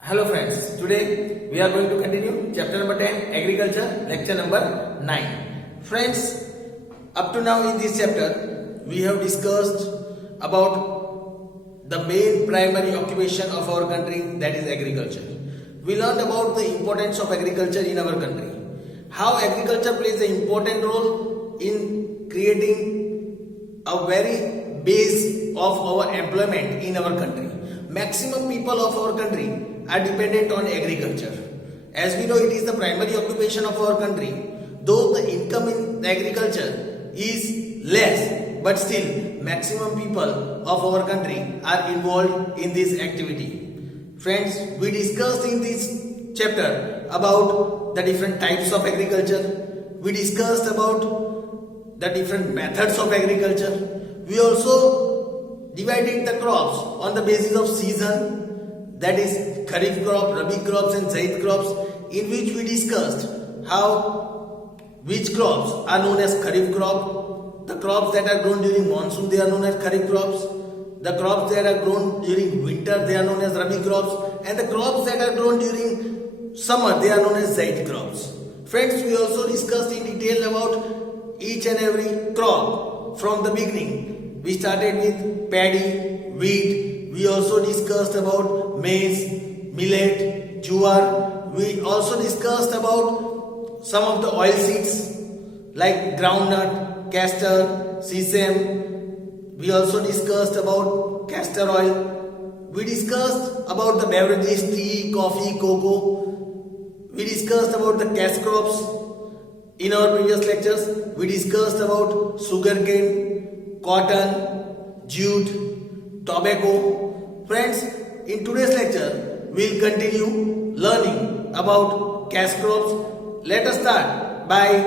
Hello friends, today we are going to continue chapter number 10 agriculture lecture number 9. Friends, up to now in this chapter we have discussed about the main primary occupation of our country, that is agriculture. We learned about the importance of agriculture in our country, how agriculture plays an important role in creating a very base of our employment in our country. Maximum people of our country are dependent on agriculture. As we know, it is the primary occupation of our country. Though the income in agriculture is less, but still maximum people of our country are involved in this activity. Friends, we discussed in this chapter about the different types of agriculture. We discussed about the different methods of agriculture. We also divided the crops on the basis of season, that is Kharif crop, Rabi crops and Zaid crops, in which we discussed which crops are known as Kharif crop. The crops that are grown during monsoon, they are known as Kharif crops. The crops that are grown during winter, they are known as Rabi crops. And the crops that are grown during summer, they are known as Zaid crops. Friends, we also discussed in detail about each and every crop from the beginning. We started with paddy, wheat. We also discussed about maize, millet, jowar. We also discussed about some of the oil seeds like groundnut, castor, sesame. We also discussed about castor oil. We discussed about the beverages, tea, coffee, cocoa. We discussed about the cash crops in our previous lectures. We discussed about sugarcane, cotton, jute, tobacco. Friends, in today's lecture, we will continue learning about cash crops. Let us start by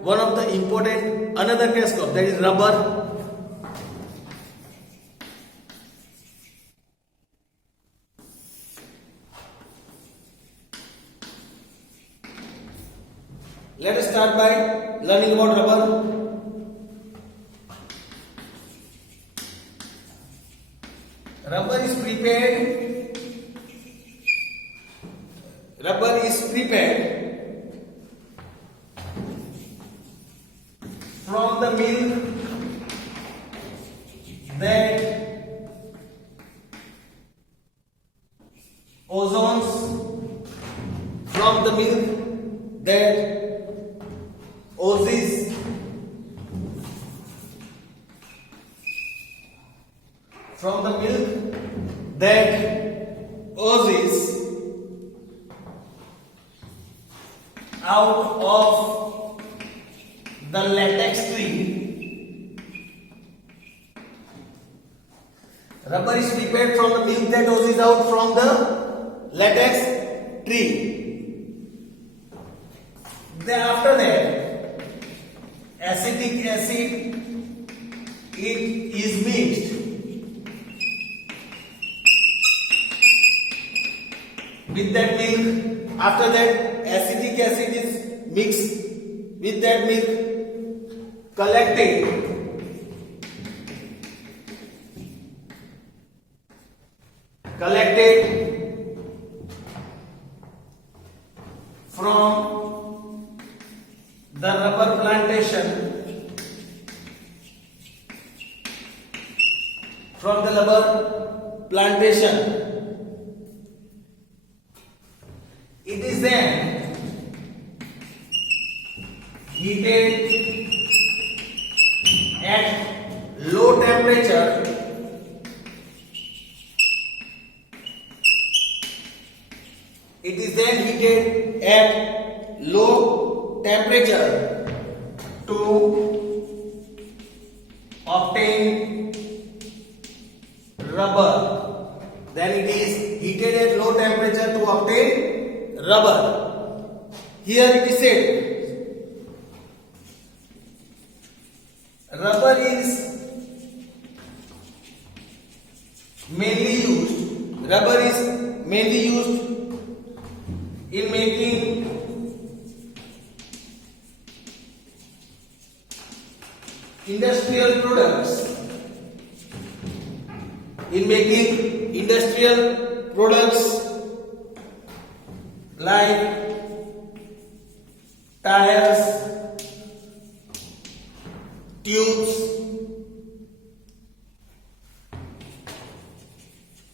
one of the important another cash crop, that is rubber. Let us start by learning about rubber. Rubber is prepared from the milk that oozes from the milk that oozes from the milk that oozes out of the latex tree. Rubber is prepared from the milk that oozes out from the latex tree. Then after that, acetic acid it is mixed with that milk. After that, acetic acid is mixed with that milk, collected from the rubber plantation, it is then heated at low temperature to obtain rubber. Then it is heated at low temperature to obtain rubber. Here it is said rubber is mainly used in making industrial products in making industrial products like tires, tubes,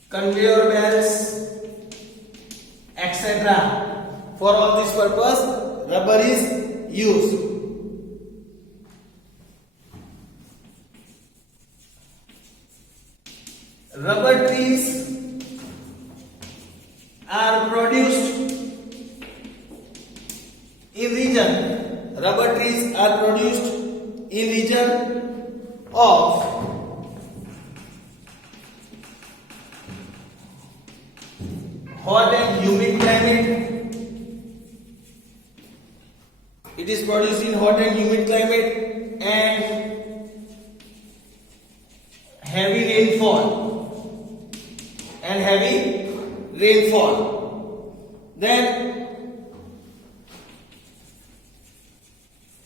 conveyor belts, etc. For all this purpose, rubber is used. Rubber trees are produced in region. Rubber trees are produced in region of hot and humid climate. It is produced in hot and humid climate and heavy rainfall. Then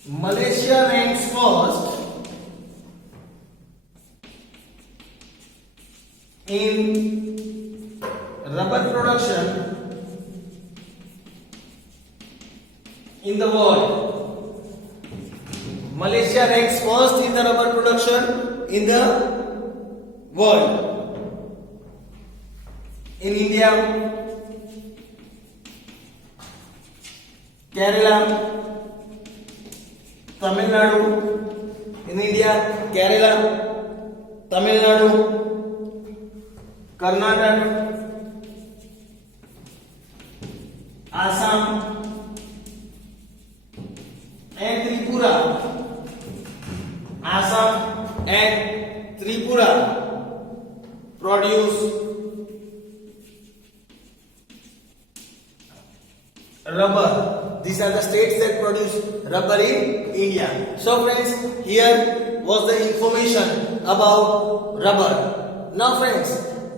Malaysia ranks first in rubber production in the world. Malaysia ranks first in the rubber production in the world. In India, Kerala, Tamil Nadu. In India, Kerala, Tamil Nadu, Karnataka, Assam, and Tripura. Assam and Tripura produce rubber. These are the states that produce rubber in India. So friends, here was the information about rubber. Now friends,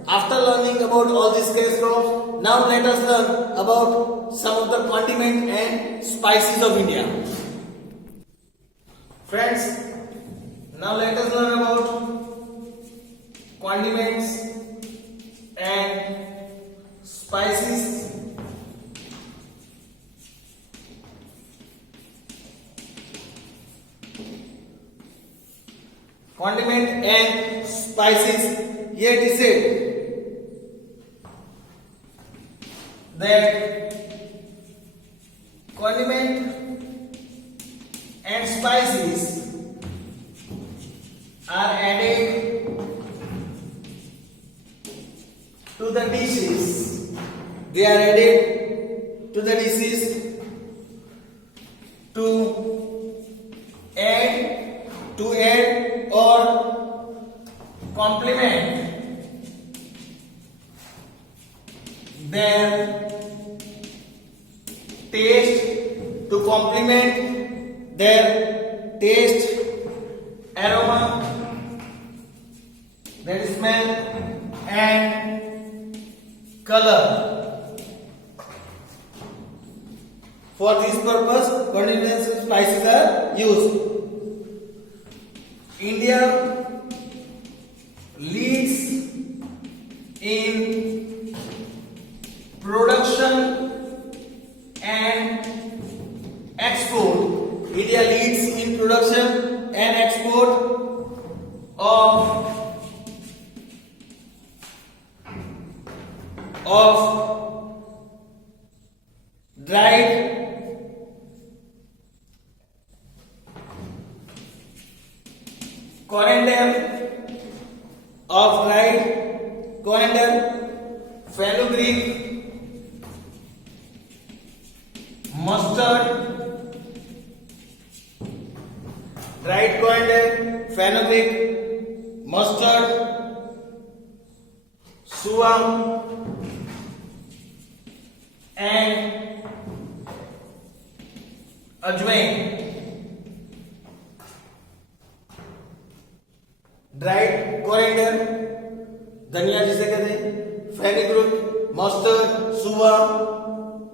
after learning about all these cash crops, now let us learn about some of the condiment and spices of India. Friends, now let us learn about condiments and spices. Condiment and spices. Here it is said that condiment and spices are added to the dishes. They are added to the dishes to add or complement their taste, to complement their taste, aroma, their smell and color. For this purpose, condiments and spices are used. India leads in production and export. India leads in production and export of dried coriander, fenugreek, mustard, dried coriander, fenugreek, mustard, suam, and ajwain. Dried coriander धनिया जिसे कहते हैं, fenugreek, mustard, Sua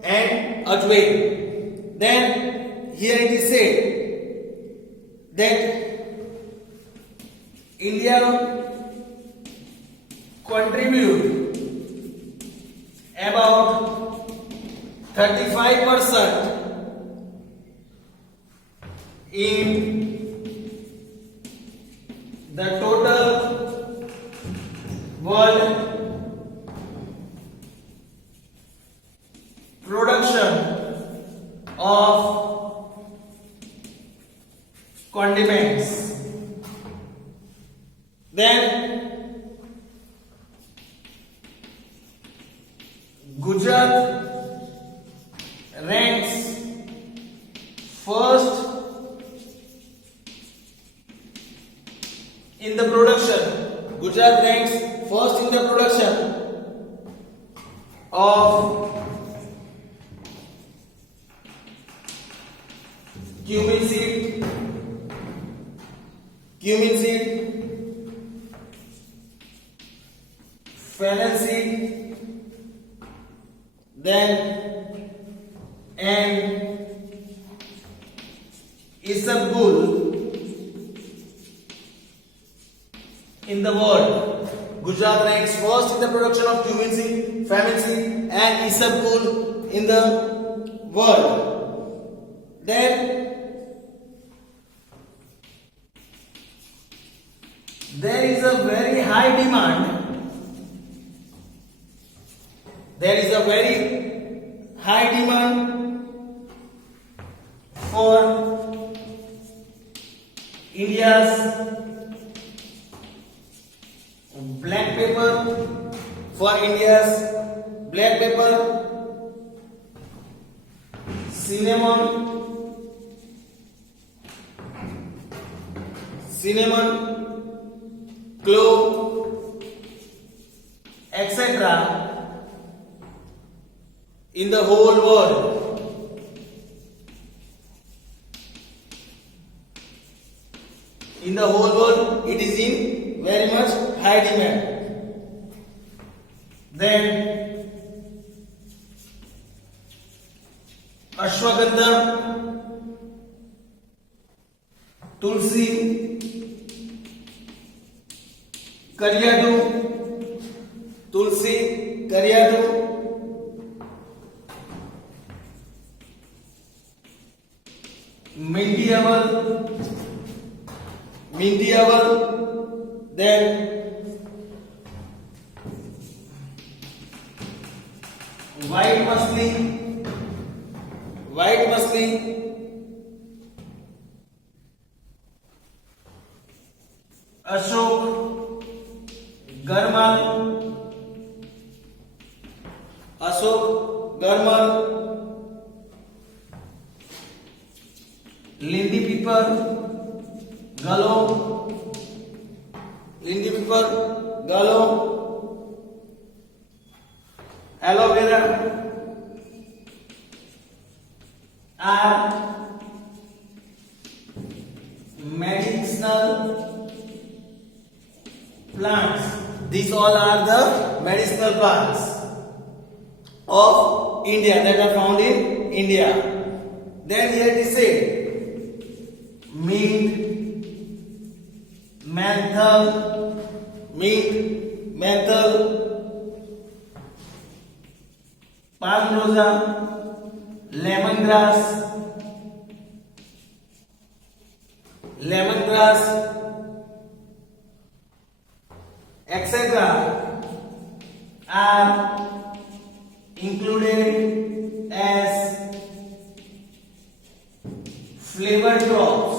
and ajwain. Then here it is said that India contribute about 35% in the total world production of condiments. Then Gujarat ranks first in the production. Gujarat ranks first in the production of cumin seed, fennel seed, then and isabgol in the world. Gujarat ranks first in the production of cumin seed, fennel seed, and isabgol in the world. Then there is a very high demand. There is a very high demand for India's black pepper, cinnamon, clove, etc. in the whole world. In the whole world, it is in very much high demand. Then ashwagandha, tulsi, karyadu, minty oil, then white muslin, ashok, garmal, lindi pepper, gallo, aloe vera are medicinal plants. These all are the medicinal plants of India that are found in India. Then here it is said mint, menthol, palm rosa, lemongrass, etc. are included as flavored crops.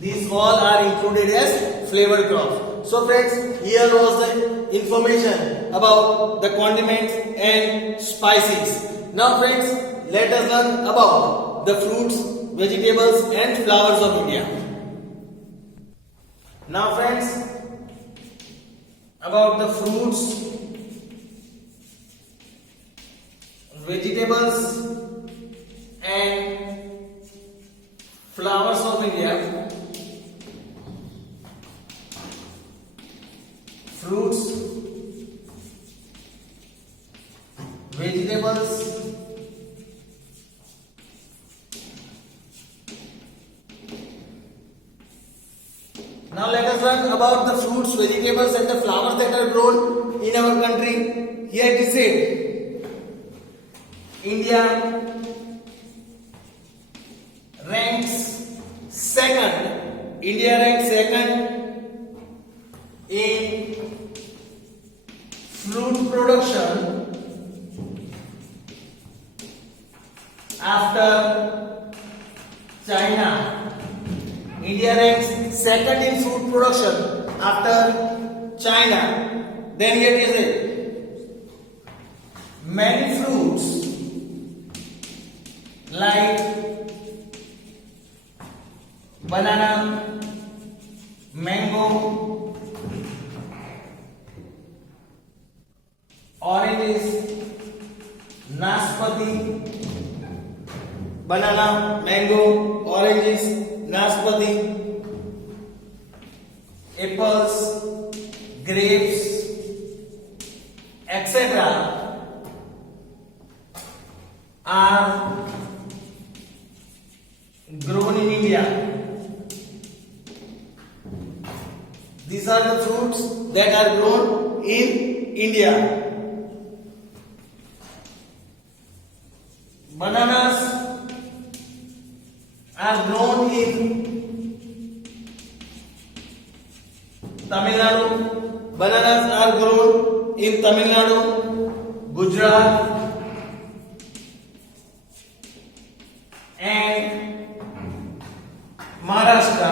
These all are included as flavored crops. So friends, here was the information about the condiments and spices. Now friends, let us learn about the fruits, vegetables and flowers of India. Now friends, about the fruits, vegetables and flowers of India. Fruits, vegetables Now let us learn about the fruits, vegetables and the flowers that are grown in our country. Here it is said, India ranks second. India ranks second in fruit production after China. India ranks second in fruit production after China. Then here is it. Many fruits like banana, mango, oranges, naspati, banana, mango, oranges, naspati, apples, grapes, etc. are grown in India. These are the fruits that are grown in India. Bananas are grown in Tamil Nadu. Bananas are grown in Tamil Nadu, Gujarat, and Maharashtra.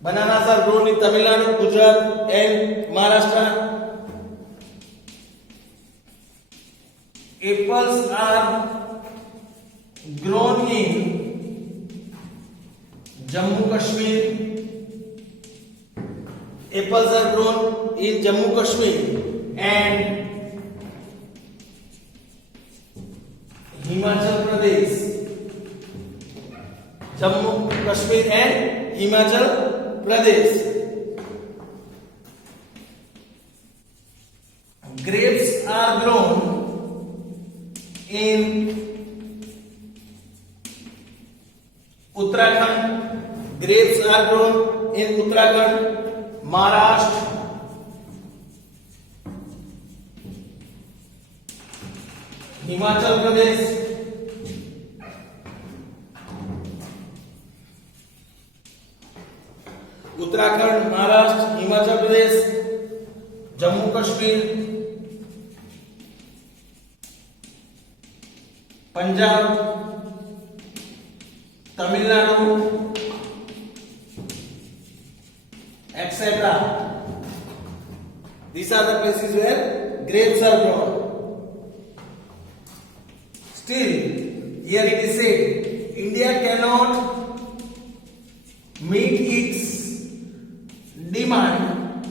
Bananas are grown in Tamil Nadu, Gujarat, and Maharashtra. Apples are grown in Jammu Kashmir. Apples are grown in Jammu Kashmir and Himachal Pradesh. Jammu Kashmir and Himachal Pradesh. Grapes are grown in Uttarakhand. Grapes are grown in Uttarakhand, Maharashtra, Himachal Pradesh, Uttarakhand, Maharashtra, Himachal Pradesh, Jammu Kashmir, Punjab, Tamil Nadu, etc. These are the places where grapes are grown. Still, here it is said, India cannot meet its demand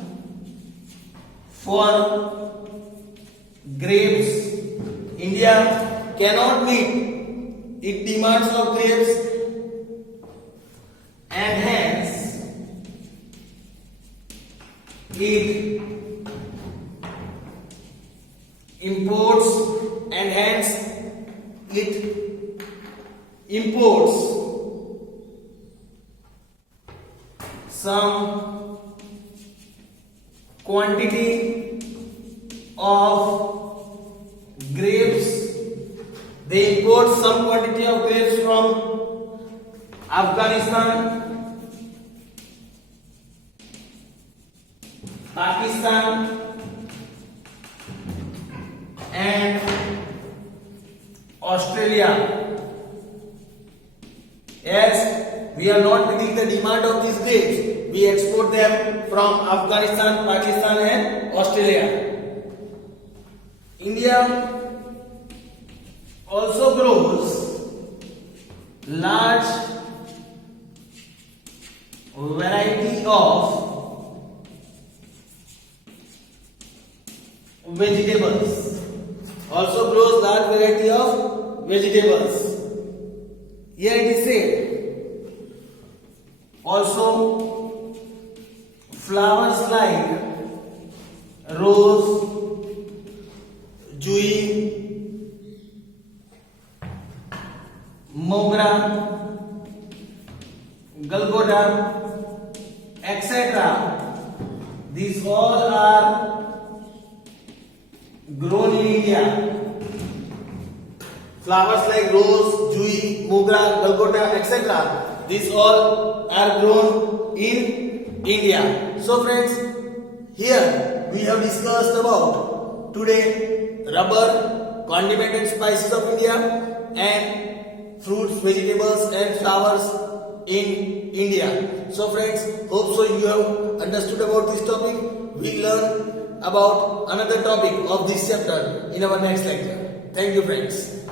for grapes. India cannot meet its demands for grapes, and hence it imports some quantity of grapes. They import some quantity of grapes from Afghanistan, Pakistan, and Australia. As we are not meeting the demand of these grapes, we export them from Afghanistan, Pakistan, and Australia. India also grows large variety of vegetables. Also grows large variety of vegetables. Here it is said, also flowers like rose, jui, mogra, galgoda, etc. These all are grown in India. Flowers like rose, jui, mogra, galgota, etc. These all are grown in India. So friends, here we have discussed about today rubber, condiment and spices of India, and fruits, vegetables and flowers in India. So friends, hope so you have understood about this topic. We learn about another topic of this chapter in our next lecture. Thank you friends.